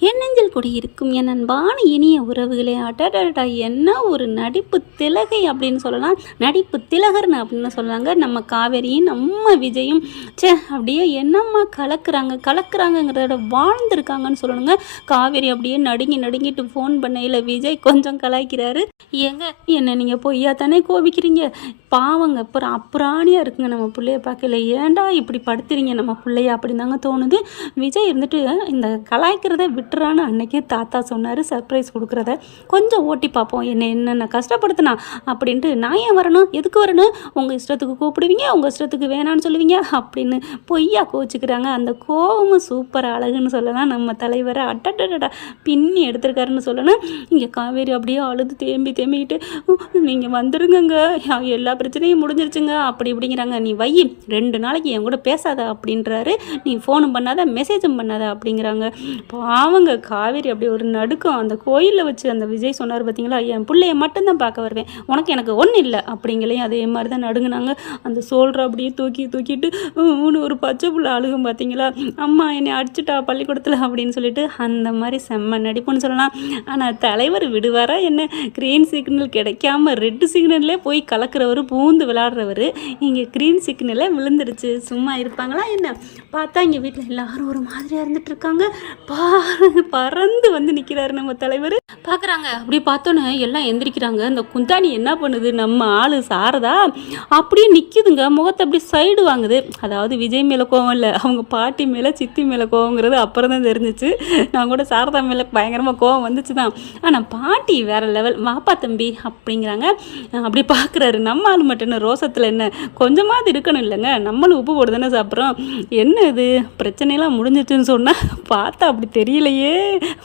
என் நெஞ்சில் குடியிருக்கும் என் அன்பான இனிய உறவுகளே அடடடா என்ன ஒரு நடிப்பு திலகை அப்படின்னு சொல்லலாம். நடிப்பு திலகர்னு அப்படின்னு சொல்லாங்க நம்ம காவேரியும் நம்ம விஜயும். ச்சே அப்படியே என்னம்மா கலக்குறாங்க? கலக்குறாங்கங்கிறத வாழ்ந்துருக்காங்கன்னு சொல்லணுங்க. காவேரி அப்படியே நடுங்கி நடுங்கிட்டு ஃபோன் பண்ணையில் விஜய் கொஞ்சம் கலாய்க்கிறாரு. ஏங்க என்ன நீங்கள் பொய்யா தானே கோபிக்கிறீங்க? பாவங்க அப்புறம் அப்புறாணியாக இருக்குங்க நம்ம பிள்ளைய பார்க்கல. ஏன்டா இப்படி படுத்துறீங்க நம்ம பிள்ளைய அப்படின்னு தாங்க தோணுது. விஜய் இருந்துட்டு இந்த கலாய்க்கிறத விட்டுறான்னு அன்னைக்கே தாத்தா சொன்னார் சர்ப்ரைஸ் கொடுக்குறத. கொஞ்சம் ஓட்டி பார்ப்போம் என்ன என்னென்ன கஷ்டப்படுத்தினா அப்படின்ட்டு. நான் ஏன் வரணும்? எதுக்கு வரணும்? உங்கள் இஷ்டத்துக்கு கூப்பிடுவீங்க உங்கள் இஷ்டத்துக்கு வேணான்னு சொல்லுவீங்க அப்படின்னு பொய்யா கோச்சிக்கிறாங்க. அந்த கோபமும் சூப்பர் அழகுன்னு சொல்லலாம். நம்ம தலைவரை அட்டடடா பின்னி எடுத்திருக்காருன்னு சொல்லணும். இங்கே காவேரி அப்படியே அழுது தேம்பி தேம்பிக்கிட்டு நீங்கள் வந்துருங்கங்க. எல்லா பிரச்சனையும் முடிஞ்சிருச்சுங்க. அப்படி இப்படிங்கிறாங்க. நீ வை ரெண்டு நாளைக்கு என் கூட பேசாத அப்படின்றாரு. நீ ஃபோனும் பண்ணாத மெசேஜும் பண்ணாத அப்படிங்கிறாங்க. பாவங்க காவேரி அப்படி ஒரு நடுக்கம் அந்த கோயிலில் வச்சு அந்த விஜய் சொன்னார் பார்த்தீங்களா என் பிள்ளைய மட்டும்தான் பார்க்க வருவேன் உனக்கு எனக்கு ஒன்றும் இல்லை அப்படிங்களையும் அதே மாதிரி தான் நடுங்கினாங்க. அந்த சோல்ற அப்படியே தூக்கி தூக்கிட்டு ஊன்னு ஒரு பச்சை புள்ள அழுகும் பார்த்தீங்களா அம்மா என்னை அடிச்சுட்டா பள்ளிக்கூடத்தில் அப்படின்னு சொல்லிட்டு அந்த மாதிரி செம்ம நடிப்புன்னு சொல்லலாம். ஆனால் தலைவர் விடுவாரா என்ன? க்ரீன் சிக்னல் கிடைக்காம ரெட் சிக்னல்லே போய் கலக்கிறவர் பூந்து விளாட்றவர் இங்கே க்ரீன் சிக்னலே விழுந்துருச்சு. சும்மா இருப்பாங்களா என்ன? பார்த்தா இங்கே வீட்டில் எல்லாரும் ஒரு மாதிரியாக இருந்துட்டு இருக்காங்க. பறந்து வந்து நிற்கிறாரு நம்ம தலைவர். பார்க்குறாங்க அப்படி பார்த்தோன்னே எல்லாம் எந்திரிக்கிறாங்க. இந்த குந்தாணி என்ன பண்ணுது? நம்ம ஆள் சாரதா? அப்படியே நிற்கிதுங்க முகத்தை அப்படி சைடு வாங்குது. அதாவது விஜய் மேலே கோவம் இல்லை. அவங்க பாட்டி மேலே சித்தி மேலே கோவங்கிறது அப்புறம் தான் தெரிஞ்சிச்சு. நான் கூட சாரதா மேலே பயங்கரமாக கோவம் வந்துச்சு தான் ஆனால் பாட்டி வேற லெவல் வாப்பா தம்பி அப்படிங்கிறாங்க. அப்படி பார்க்குறாரு நம்ம ஆள் மட்டும் என்ன? ரோசத்தில் என்ன? கொஞ்சமாவது இருக்கணும் இல்லைங்க. நம்மளும் உப்பு போட்டு தானே சாப்பிட்றோம். என்ன இது? பிரச்சனையெல்லாம் முடிஞ்சிச்சுன்னு சொன்னால் பார்த்தா அப்படி தெரியலையே.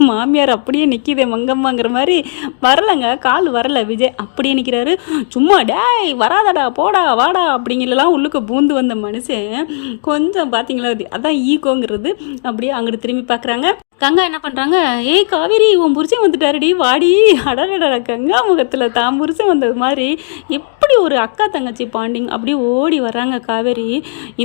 மாமியார் அப்படியே நிற்கிதே மங்கம்மாங்கிற மாதிரி. வரலைங்க கால் வரல விஜய் அப்படியே நிற்கிறாரு சும்மா டேய் வராதடா போடா வாடா அப்படிங்கிறலாம் உள்ளுக்கு பூந்து வந்த மனுஷன். கொஞ்சம் பார்த்தீங்களா அது அதான் ஈகோங்கிறது. அப்படியே அங்கிட்டு திரும்பி பார்க்குறாங்க கங்கா என்ன பண்ணுறாங்க ஏய் காவேரி உன் புருஷன் வந்துட்டாருடி வாடி. அடடடா கங்கா முகத்தில் தான் புருஷன் வந்தது மாதிரி எப்படி ஒரு அக்கா தங்கச்சி பாண்டிங் அப்படியே ஓடி வர்றாங்க காவேரி.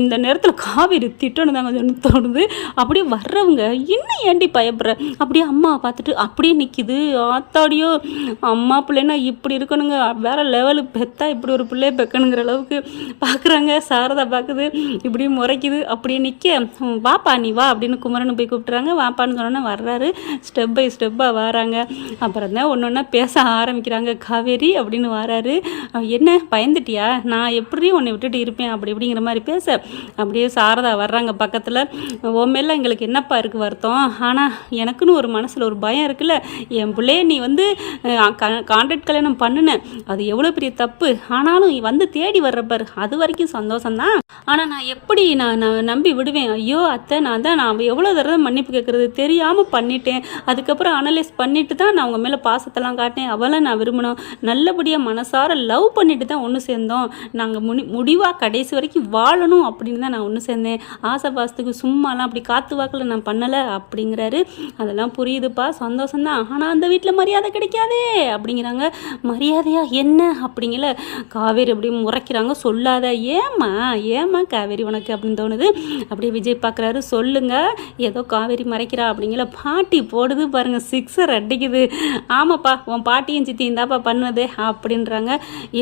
இந்த நேரத்தில் காவேரி திட்டணும் தாங்க சொன்னு தோணுது. அப்படியே வர்றவங்க இன்னும் ஏண்டி பயப்படுற? அப்படியே அம்மா பார்த்துட்டு அப்படியே நிற்கிது ஆத்தாடியோ அம்மா பிள்ளைன்னா இப்படி இருக்கணுங்க. வேற லெவலு பெத்தா இப்படி ஒரு பிள்ளைய பெக்கணுங்கிற அளவுக்கு பார்க்குறாங்க சாரதா பார்க்குது இப்படியும் முறைக்குது. அப்படியே நிற்க வாப்பா நீ வா அப்படின்னு குமரன் போய் கூப்பிட்றாங்க வாப்பான்னு சொன்னோன்னே வர்றாரு. ஸ்டெப் பை ஸ்டெப்பாக வராங்க. அப்புறம் தான் ஒன்று ஒன்றா பேச ஆரம்பிக்கிறாங்க. காவேரி அப்படின்னு வராரு. என்ன பயந்துட்டியா? நான் எப்படி உன்னை விட்டுட்டு இருப்பேன். அப்படி இப்படிங்கிற மாதிரி பேச அப்படியே சாரதா வர்றாங்க பக்கத்தில். உன் மேல எங்களுக்கு என்னப்பா இருக்குது வருத்தம்? ஆனால் எனக்குன்னு ஒரு மனசில் ஒரு பயம் இருக்குல்ல. என் பிள்ளைய நீ வந்து கான்ட்ராக்ட் கல்யாணம் பண்ணுன. அது எவ்வளோ பெரிய தப்பு. ஆனாலும் நீ வந்து தேடி வர்றப்பார் அது வரைக்கும் சந்தோஷம்தான். ஆனால் நான் எப்படி நான் நான் நம்பி விடுவேன்? ஐயோ அத்தை நான் தான் நான் எவ்வளோ தடவை மன்னிப்பு கேட்குறது தெரியும் புரியாமல் பண்ணிட்டேன். அதுக்கப்புறம் அனலைஸ் பண்ணிட்டு தான் நான் உங்கள் மேலே பாசத்தெல்லாம் காட்டினேன். அவளை நான் விரும்பினோம் நல்லபடியாக மனசார லவ் பண்ணிட்டு தான் ஒன்று சேர்ந்தோம். நாங்கள் முடி முடிவாக கடைசி வரைக்கும் வாழணும் அப்படின்னு தான் நான் ஒன்று சேர்ந்தேன். ஆசை பாசத்துக்கு சும்மாலாம் அப்படி காத்து வாக்கில் நான் பண்ணலை அப்படிங்கிறாரு. அதெல்லாம் புரியுதுப்பா. சந்தோஷந்தான் ஆனால் அந்த வீட்டில் மரியாதை கிடைக்காதே அப்படிங்கிறாங்க. மரியாதையா என்ன அப்படிங்கல காவேரி அப்படி முறைக்கிறாங்க. சொல்லாத. ஏம்மா ஏம்மா காவேரி உனக்கு அப்படின்னு தோணுது. அப்படியே விஜய் பார்க்குறாரு சொல்லுங்க. ஏதோ காவேரி மறைக்கிறா பார்த்தீங்களா பாட்டி போடுது பாருங்கள் சிக்ஸர் அடிக்குது. ஆமாப்பா உன் பாட்டியும் சித்தியும் தாப்பா பண்ணுது அப்படின்றாங்க.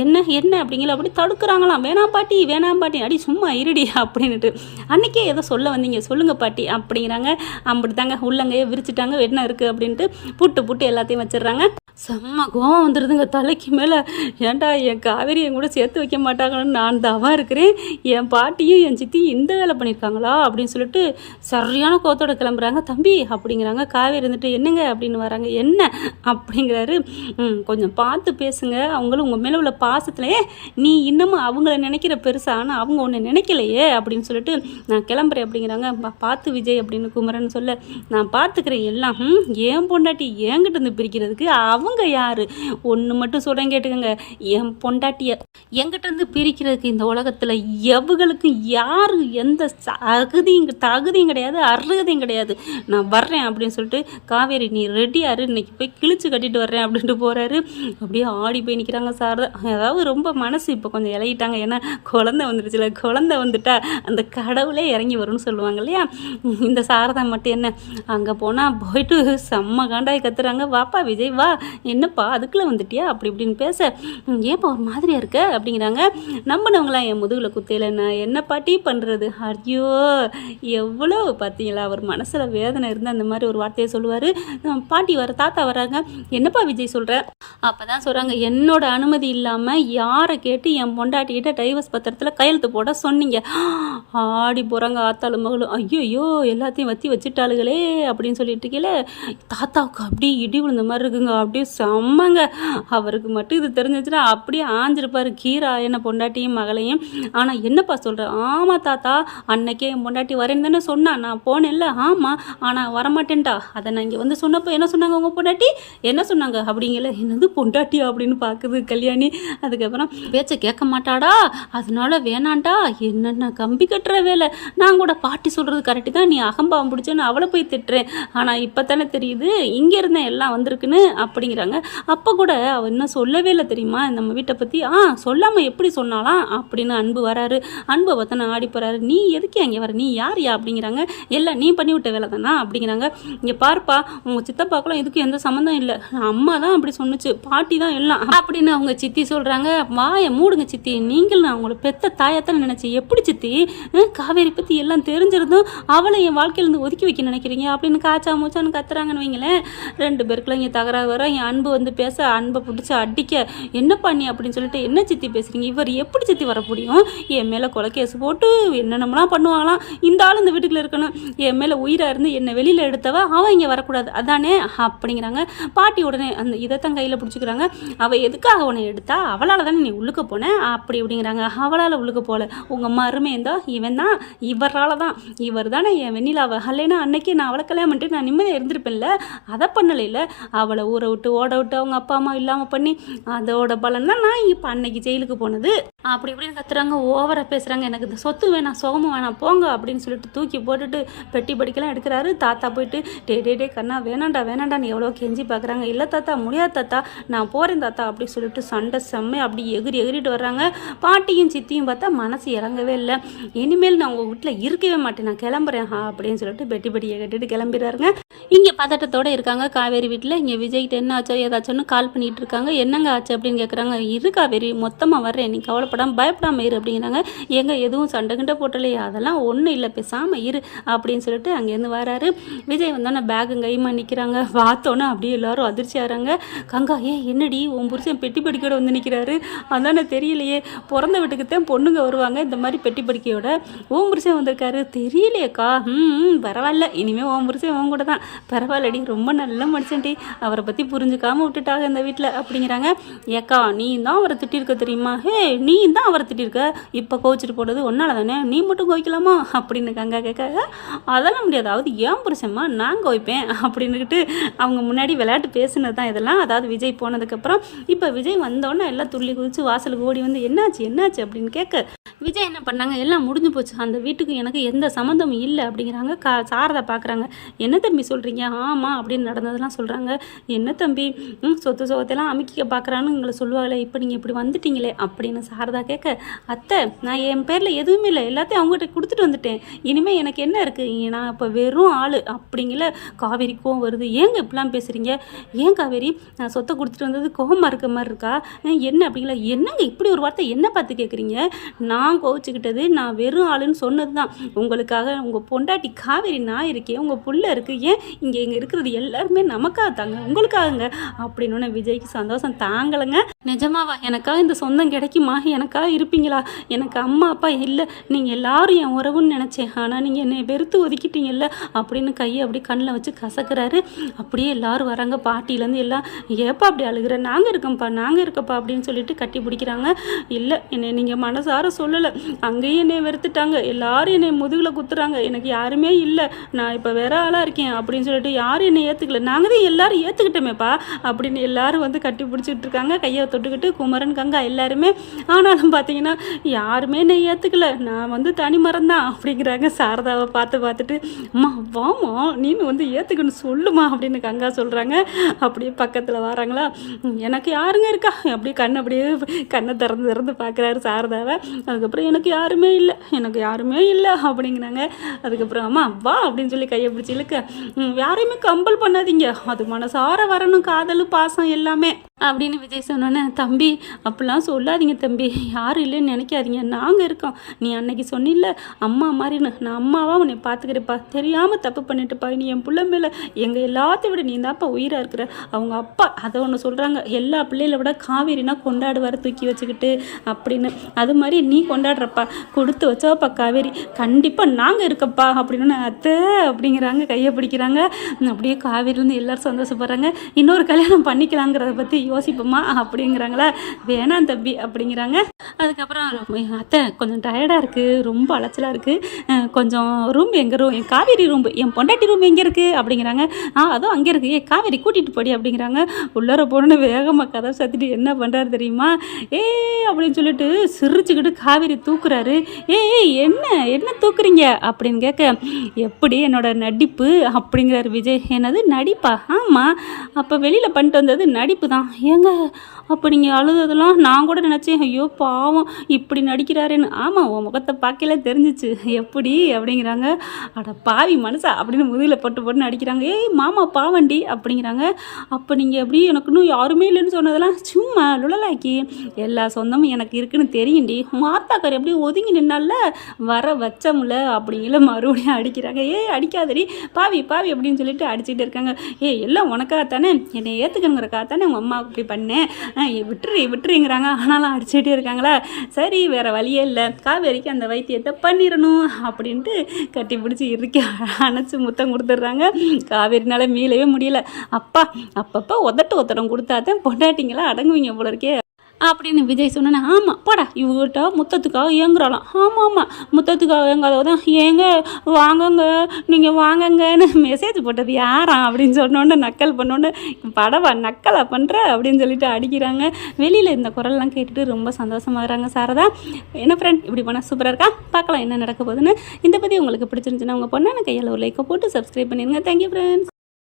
என்ன என்ன அப்படிங்களா? அப்படி தடுக்கிறாங்களாம். வேணாம் பாட்டி வேணாம் பாட்டி. அடி சும்மா இருடி அப்படின்ட்டு அன்றைக்கே ஏதோ சொல்ல வந்தீங்க. சொல்லுங்கள் பாட்டி அப்படிங்கிறாங்க. அப்படித்தாங்க உள்ளங்கையை விரிச்சிட்டாங்க. என்ன இருக்குது அப்படின்ட்டு புட்டு புட்டு எல்லாத்தையும் வச்சிடுறாங்க. செம்ம கோவம் வந்துடுதுங்க தலைக்கு மேலே ஏன்டா என் காவேரி என் கூட சேர்த்து வைக்க மாட்டாங்கன்னு நான் தவா இருக்கிறேன். என் பாட்டியும் என் சித்தியும் இந்த வேலை பண்ணியிருக்காங்களா அப்படின்னு சொல்லிட்டு சரியான கோத்தோட கிளம்புறாங்க. தம்பி அப்படிங்கிறாங்க. காவேரி இருந்துட்டு என்னங்க அப்படின்னு வராங்க. என்ன அப்படிங்கிறாரு. கொஞ்சம் பார்த்து பேசுங்க. அவங்களும் உங்கள் மேலே உள்ள பாசத்துலையே நீ இன்னமும் அவங்கள நினைக்கிற பெருசா ஆனால் அவங்க ஒன்று நினைக்கலையே அப்படின்னு சொல்லிட்டு நான் கிளம்புறேன் அப்படிங்கிறாங்க. பார்த்து விஜய் அப்படின்னு குமரன் சொல்ல நான் பார்த்துக்கிறேன் எல்லாம். ஏன் பொண்டாட்டி என்கிட்ட இருந்து பிரிக்கிறதுக்கு அவ அவங்க யாரு? ஒன்று மட்டும் சொல்கிறேன் கேட்டுக்கோங்க. என் பொண்டாட்டிய எங்கிட்டேருந்து பிரிக்கிறதுக்கு இந்த உலகத்தில் எவங்களுக்கும் யாரு எந்த தகுதியும் தகுதியும் கிடையாது அருகதையும் கிடையாது. நான் வர்றேன் அப்படின்னு சொல்லிட்டு காவேரி நீ ரெடியாரு இன்னைக்கு போய் கிழிச்சு கட்டிட்டு வர்றேன் அப்படின்ட்டு போகிறாரு அப்படியே ஆடி போய் நிற்கிறாங்க சார். அதாவது ரொம்ப மனசு இப்போ கொஞ்சம் இலையிட்டாங்க ஏன்னா குழந்தை வந்துருச்சுல. குழந்தை வந்துட்டா அந்த கடவுளே இறங்கி வரும்னு சொல்லுவாங்க இல்லையா? இந்த சாரதா மட்டும் என்ன அங்கே போனால் போயிட்டு செம்ம காண்டாய் கத்துறாங்க. வாப்பா விஜய் வா. என்னப்பா அதுக்குள்ளே வந்துட்டியா? அப்படி இப்படின்னு பேச ஏப்பா ஒரு மாதிரியா இருக்க? அப்படிங்கிறாங்க. நம்பினவங்களாம் என் முதுகில் குத்தையில நான் என்ன பாட்டி பண்ணுறது ஐயோ எவ்வளோ பார்த்தீங்களா? அவர் மனசில் வேதனை இருந்து அந்த மாதிரி ஒரு வார்த்தையை சொல்லுவார். பாட்டி வர தாத்தா வராங்க. என்னப்பா விஜய் சொல்கிற அப்போ தான் சொல்கிறாங்க என்னோட அனுமதி இல்லாமல் யாரை கேட்டு என் பொண்டாட்டிக்கிட்ட டைவர்ஸ் பத்திரத்தில் கையெழுத்து போட சொன்னீங்க? ஆடி போகிறாங்க ஆத்தாளு மகளும். ஐயோ எல்லாத்தையும் வத்தி வச்சுட்டாளுகளே அப்படின்னு சொல்லிட்டு இருக்கீங்களே தாத்தாவுக்கு அப்படியே இடி விழுந்த மாதிரி இருக்குங்க. அப்படியே செம்மங்க. அவருக்கு மட்டும் இது தெரிஞ்சிச்சுன்னா அப்படியே ஆஞ்சிருப்பாரு. கீரா என்ன பொண்டாட்டியும் மகளையும். ஆனால் என்னப்பா சொல்கிற ஆமாம் தாத்தா அன்னைக்கே என் பொண்டாட்டி வரேன்னு தானே சொன்னா. நான் போனேன்ல. ஆமாம் ஆனால் வரமாட்டேன்டா. அதை நான் இங்கே வந்து சொன்னப்போ என்ன சொன்னாங்க உங்கள் பொண்டாட்டி? என்ன சொன்னாங்க? அப்படிங்கல. என்னது பொண்டாட்டியா அப்படின்னு பார்க்குது கல்யாணி. அதுக்கப்புறம் பேச்சை கேட்க மாட்டாடா. அதனால வேணாண்டா. என்னென்ன கம்பி கட்டுற வேலை? நான் கூட பாட்டி சொல்கிறது கரெக்டு தான். நீ அகம்பாவம் பிடிச்சேன்னு அவளை போய் திட்டுறேன். ஆனால் இப்போ தானே தெரியுது. இங்கே இருந்தேன். எல்லாம் வந்திருக்குன்னு. அப்படிங்கிறாங்க அப்போ கூட அவள் இன்னும் சொல்லவே இல்லை தெரியுமா? நம்ம வீட்டை பற்றி ஆ சொல்லாமல் எப்படி சொன்னாலாம்? அப்படின்னு அன்பு வராரு. அன்பை பார்த்தா ஆடி போகிறாரு நீ எதுக்கு அங்கே வர? நீ யார்யா அப்படிங்கிறாங்க. எல்லாம் நீ பண்ணி விட்ட வேலை தானா? அப்படிங்கிறாங்க. இங்கே பார்ப்பா உங்கள் சித்தப்பாக்கெல்லாம் இதுக்கு எந்த சம்மந்தம் இல்லை. அம்மா தான் அப்படி சொன்னுச்சு. பாட்டி தான் எல்லாம். அப்படின்னு அவங்க சித்தி சொல்கிறாங்க வாயை மூடுங்க சித்தி. நீங்கள் நான் உங்களை பெத்த தாயத்தான் நினச்சேன். எப்படி சித்தி? காவேரி பற்றி எல்லாம் தெரிஞ்சிருந்தும் அவளை என் வாழ்க்கையிலேருந்து ஒதுக்கி வைக்க நினைக்கிறீங்க? அப்படின்னு காய்ச்சா மூச்சான்னு கத்துறாங்கன்னு வைங்களேன். ரெண்டு பேருக்குள்ள இங்கே தகராறு வர என் அன்பு வந்து பேச அன்பை பிடிச்சி அடிக்க என்ன பண்ணி? அப்படின்னு சொல்லிட்டு என்ன சித்தி பேசுறீங்க? இவர் எப்படி சித்தி வர முடியும்? என் மேலே கொலை கேஸ் போட்டு என்னென்னலாம் பண்ணுவாங்களாம். இந்த ஆள் இந்த வீட்டுக்குள்ள இருக்கணும். என் மேலே உயிராக இருந்து என்னை வெளியில் எடுத்தவ அவன் இங்கே வரக்கூடாது. அதானே? அப்படிங்கிறாங்க. பாட்டி உடனே அந்த இதைத்தான் கையில் பிடிச்சிக்கிறாங்க. அவள் எதுக்காக உன்னை எடுத்தா? அவளால் தானே நீ உள்ளுக்க போனேன் அப்படி அப்படிங்கிறாங்க அவளால் உள்ளுக்க போகல உங்கள் மருமே இருந்தா இவன் தான். இவரால் தான். இவர் தானே என் வெண்ணிலாவை. இல்லைன்னா அன்னைக்கு நான் அவளை கல்யாணம் பண்ணிட்டு நான் நிம்மதியாக இருந்திருப்பேன்ல. அதை பண்ணலைல. அவளை ஊரை விட்டு ஓட விட்டு அவங்க அப்பா அம்மா இல்லாமல் பண்ணி அதோட பலன் தான் நான் இப்போ அன்னைக்கு ஜெயிலுக்கு போனது. அப்படி இப்படின்னு கத்துறாங்க ஓவராக பேசுகிறாங்க எனக்கு இந்த சொத்து வேணாம் சோகமும் வேணாம் போங்க அப்படின்னு சொல்லிட்டு தூக்கி போட்டுட்டு பெட்டி படிக்கலாம் எடுக்கிறாரு. தாத்தா போயிட்டு டே டே டே கண்ணா வேணாண்டா வேணாண்டான்னு எவ்வளோ கெஞ்சி பார்க்குறாங்க இல்லை தாத்தா முடியாது தாத்தா நான் போகிறேன் தாத்தா அப்படி சொல்லிட்டு சண்டை செம்மை அப்படி எகிரி எகிரிட்டு வர்றாங்க. பாட்டியும் சித்தியும் பார்த்தா மனசு இறங்கவே இல்லை. இனிமேல் நான் உங்கள் வீட்டில் இருக்கவே மாட்டேன் நான் கிளம்புறேன் அப்படின்னு சொல்லிட்டு பெட்டி பெட்டியை கட்டிட்டு கிளம்பிடுறாருங்க. இங்கே பதட்டத்தோட இருக்காங்க. காவேரி வீட்டில் இங்கே விஜய்கிட்ட என்ன ஆச்சோ ஏதாச்சும்னு கால் பண்ணிகிட்டு இருக்காங்க என்னங்க ஆச்சு அப்படின்னு கேட்குறாங்க இருக்கா வெறி மொத்தமாக வர்றேன் நீ கவலைப்படாம பயப்படாம இரு அப்படிங்கிறாங்க. எங்க எதுவும் சண்டை கிண்டை போட்டலையே? அதெல்லாம் ஒன்றும் இல்லை பேசாமல் இரு அப்படின்னு சொல்லிட்டு அங்கேருந்து வராரு. விஜய் வந்தோன்னே பேகு கைமா நிற்கிறாங்க பார்த்தோன்னே அப்படியே எல்லாரும் அதிர்ச்சி ஆகிறாங்க கங்கா ஏ என்னடி? உன் புருஷன் பெட்டி படிக்கையோட வந்து நிற்கிறாரு அதானே தெரியலையே. பிறந்த வீட்டுக்குத்தான் பொண்ணுங்க வருவாங்க. இந்த மாதிரி பெட்டி படிக்கையோட ஓம் புருஷன் வந்திருக்காரு. தெரியலையேக்கா. ம் பரவாயில்ல. இனிமேல் ஓம் புருஷன் உன் கூட தான். பரவாயில்லடி ரொம்ப நல்ல மனுஷன்டி. அவரை பற்றி புரிஞ்சுக்காமல் விட்டுட்டாங்க இந்த வீட்டில் அப்படிங்கிறாங்க. ஏக்கா நீ தான் அவரை திட்டிருக்க தெரியுமா? ஹே நீ தான் அவரை திட்டிருக்க? இப்போ கோவிச்சிட்டு போடுறது ஒன்றால் தானே நீ மட்டும் கோவிக்கலாமா? அப்படின்னு கங்கா கேட்க அதெல்லாம் முடியாது. அதாவது ஏன் புருஷம்மா நான் கோவிப்பேன்? அப்படின்னுக்கிட்டு அவங்க முன்னாடி விளையாட்டு பேசுனது தான் இதெல்லாம். அதாவது விஜய் போனதுக்கப்புறம் இப்போ விஜய் வந்தோடனே எல்லாம் துள்ளி குதிச்சு வாசலுக்கு ஓடி வந்து என்னாச்சு என்னாச்சு? அப்படின்னு கேட்க விஜய் என்ன பண்ணாங்க? எல்லாம் முடிஞ்சு போச்சு. அந்த வீட்டுக்கு எனக்கு எந்த சம்மந்தமும் இல்லை. அப்படிங்கிறாங்க. கா சாரதா பார்க்குறாங்க என்ன தம்பி சொல்கிறீங்க ஆமாம் அப்படின்னு நடந்ததெல்லாம் சொல்கிறாங்க என்ன தம்பி ம் சொத்து சொகத்தெல்லாம் அமைக்க பார்க்குறான்னு உங்களை சொல்லுவாங்களே இப்போ நீங்கள் இப்படி வந்துட்டீங்களே? அப்படின்னு சாரதா கேட்க அத்தை நான் என் பேரில் எதுவுமே இல்லை எல்லாத்தையும் அவங்ககிட்ட கொடுத்துட்டு வந்துட்டேன். இனிமேல் எனக்கு என்ன இருக்குது நான் இப்போ வெறும் ஆள். அப்படிங்கல காவேரி கோவம் வருது. ஏங்க இப்படிலாம் பேசுகிறீங்க ஏன் காவேரி? நான் சொத்தை கொடுத்துட்டு வந்தது கோவமாக இருக்க மாதிரி இருக்கா? என்ன அப்படிங்களா? என்னங்க இப்படி ஒரு வார்த்தை? என்ன பார்த்து கேட்குறீங்க நான் கோவிச்சுக்கிட்டது நான் வெறும் ஆளுன்னு சொன்னது தான் உங்களுக்காக உங்கள் பொண்டாட்டி காவேரி நான் இருக்கேன் உங்கள் புள்ள இருக்குது ஏன் இங்கே இங்கே இருக்கிறது எல்லாருமே நமக்காக தாங்க உங்களுக்காகங்க. அப்படின்னு விஜய்க்கு சந்தோஷம். தாங்கலைங்க. நிஜமாவா? எனக்காக இந்த சொந்தம் கிடைக்குமா? எனக்காக இருப்பீங்களா? எனக்கு அம்மா அப்பா இல்லை. நீங்கள் எல்லாரும் என் உறவுன்னு நினச்சேன். ஆனால் நீங்கள் என்னை வெறுத்து ஒதுக்கிட்டீங்கல்ல? அப்படின்னு கையை அப்படி கண்ணில் வச்சு கசக்குறாரு. அப்படியே எல்லாரும் வராங்க. பாட்டிலேருந்து எல்லாம் ஏப்பா அப்படி அழுகுற? நாங்கள் இருக்கோம்ப்பா நாங்கள் இருக்கப்பா அப்படின்னு சொல்லிட்டு கட்டி பிடிக்கிறாங்க. இல்லை என்னை நீங்கள் மனசார சொல்லலை. அங்கேயும் என்னை வெறுத்துட்டாங்க. எல்லாரும் என்னை முதுகில் குத்துறாங்க. எனக்கு யாருமே இல்லை. நான் இப்போ வேற ஆளாக இருக்கேன் அப்படின்னு சொல்லிட்டு யாரும் என்னை ஏற்றுக்கல நாங்கள் தான் எல்லாரும் ஏற்றுக்கிட்டோமேப்பா அப்படின்னு எல்லாரும் வந்து கட்டி பிடிச்சிட்டு இருக்காங்க கையை தொட்டுக்கிட்டு குமரன் கங்கா எல்லாருமே. ஆனாலும் பார்த்தீங்கன்னா யாருமே என்னை ஏற்றுக்கல நான் வந்து தனி மரம் தான் அப்படிங்கிறாங்க. சாரதாவை பார்த்து பார்த்துட்டு அம்மா வாமா நீனு வந்து ஏற்றுக்கணும் சொல்லுமா அப்படின்னு கங்கா சொல்கிறாங்க அப்படியே பக்கத்தில் வராங்களா? எனக்கு யாருங்க இருக்கா? அப்படியே கண் அப்படியே கண்ணை திறந்து திறந்து பார்க்குறாரு சாரதாவை. அதுக்கப்புறம் எனக்கு யாருமே இல்லை. எனக்கு யாருமே இல்லை அப்படிங்கிறாங்க. அதுக்கப்புறம் அம்மா வா அப்படின்னு சொல்லி கையை பிடிச்சி இழுக்க. யாரையுமே கம்பல் பண்ணாதீங்க. அது மனசார வரணும். காதல் பாசம் எல்லாமே. அப்படின்னு விஜய் சொன்னோன்னே தம்பி அப்படிலாம் சொல்லாதீங்க தம்பி. யாரும் இல்லைன்னு நினைக்காதீங்க. நாங்கள் இருக்கோம். நீ அன்னைக்கு சொன்னில்ல அம்மா மாதிரின்னு. நான் அம்மாவா உன்னை பார்த்துக்கிறேப்பா தெரியாமல் தப்பு பண்ணிட்டுப்பா. நீ என் பிள்ளை மேலே எங்கள் எல்லாத்தையும் விட நீ தான்ப்பா உயிராக இருக்கிற. அவங்க அப்பா அதை ஒன்று சொல்கிறாங்க எல்லா பிள்ளைகளை விட காவேரினா கொண்டாடுவார் தூக்கி வச்சுக்கிட்டு அப்படின்னு. அது மாதிரி நீ கொண்டாடுறப்பா. கொடுத்து வச்சாப்பா காவேரி. கண்டிப்பாக நாங்கள் இருக்கப்பா அப்படின்னு அத்தை அப்படிங்கிறாங்க. கையை பிடிக்கிறாங்க. அப்படியே காவேரிலேருந்து எல்லாரும் சந்தோஷப்படுறாங்க. இன்னொரு கல்யாணம் பண்ணிக்கலாங்கிறத பற்றி யோசிப்போமா அப்படிங்கிறாங்களா? வேணாம் தம்பி அப்படிங்கிறாங்க. அதுக்கப்புறம் அத்தை கொஞ்சம் டயர்டாக இருக்குது ரொம்ப அலைச்சலாக இருக்குது கொஞ்சம் ரூம் எங்கள் ரூம் என் காவேரி ரூம் என் பொண்டாட்டி ரூம் எங்கே இருக்குது அப்படிங்கிறாங்க. ஆ அதுவும் அங்கே இருக்குது ஏ காவேரி கூட்டிகிட்டு போடி அப்படிங்கிறாங்க. உள்ளார போகணுன்னு வேகமாக கதை சாத்திட்டு என்ன பண்ணுறாரு தெரியுமா? ஏ அப்படின்னு சொல்லிட்டு சிரிச்சுக்கிட்டு காவேரி தூக்குறாரு. ஏய் என்ன என்ன தூக்குறீங்க? அப்படின்னு கேட்க எப்படி என்னோட நடிப்பு? அப்படிங்கிறாரு விஜய். என்னது நடிப்பா? ஆமாம் அப்போ வெளியில் பண்ணிட்டு வந்தது நடிப்பு தான் ஏங்க அப்போ நீங்கள் அழுததெல்லாம் நான் கூட நினச்சேன். ஐயோ பாவம் இப்படி நடிக்கிறாருன்னு. ஆமாம் உன் முகத்தை பார்க்கல தெரிஞ்சிச்சு. எப்படி அப்படிங்கிறாங்க. அட பாவி மனசா அப்படின்னு முதுகில் பட்டு போட்டு நடிக்கிறாங்க. ஏய் மாமா பாவண்டி அப்படிங்கிறாங்க. அப்போ நீங்கள் எப்படி எனக்கு இன்னும் யாருமே இல்லைன்னு சொன்னதெல்லாம் சும்மா லுழலாக்கி எல்லா சொந்தமும் எனக்கு இருக்குன்னு தெரியும்டி. மாத்தாக்கார் எப்படி ஒதுங்கி நின்னால வர வச்சமுல அப்படிங்கிற மறுபடியும் அடிக்கிறாங்க. ஏய் அடிக்காதடி. பாவி பாவி அப்படின்னு சொல்லிட்டு அடிச்சுட்டு இருக்காங்க. ஏய் எல்லாம் உனக்காக தானே என்னை ஏற்றுக்கணுங்கிறக்காக தானே உங்கள் அம்மா இப்படி பண்ணேன் விட்டுரு விட்டுருங்கிறாங்க. ஆனாலும் அடிச்சுட்டே இருக்காங்களா? சரி வேற வழியே இல்லை. காவேரிக்கு அந்த வைத்தியத்தை பண்ணிடணும் அப்படின்ட்டு கட்டி பிடிச்சி இறுக்கி அணைச்சி முத்தம் கொடுத்துட்றாங்க. காவேரினால மீளவே முடியல. அப்பா அப்பப்போ உதட்டு ஒத்தடம் கொடுத்தாதான் பொண்டாட்டிங்களா அடங்குவீங்க போல இருக்கே. அப்படின்னு விஜய் சொன்னேன் ஆமாம் போடா இவர்கிட்ட முத்தத்துக்காக ஏங்குறாளாம். ஆமாம் ஆமாம் முத்தத்துக்காக ஏங்காதவ தான் ஏங்க வாங்குங்க நீங்கள் வாங்கங்கன்னு மெசேஜ் போட்டது யாரா அப்படின்னு சொன்னோன்னே நக்கல் பண்ணோன்னு படவா நக்கலா பண்ணுற அப்படின்னு சொல்லிட்டு அடிக்கிறாங்க. வெளியில் இந்த குரல்லாம் கேட்டுட்டு ரொம்ப சந்தோஷமாகறாங்க சாரதா. என்ன ஃப்ரெண்ட் இப்படி பண்ணால் சூப்பராக இருக்கா? பார்க்கலாம் என்ன நடக்க போகுதுன்னு. இந்த பற்றி உங்களுக்கு பிடிச்சிருந்துச்சுன்னா உங்கள் பொண்ணு கையில் ஒரு லைக்கை போட்டு சப்ஸ்கிரைப் பண்ணிடுங்க தேங்க்யூ ஃப்ரெண்ட்ஸ்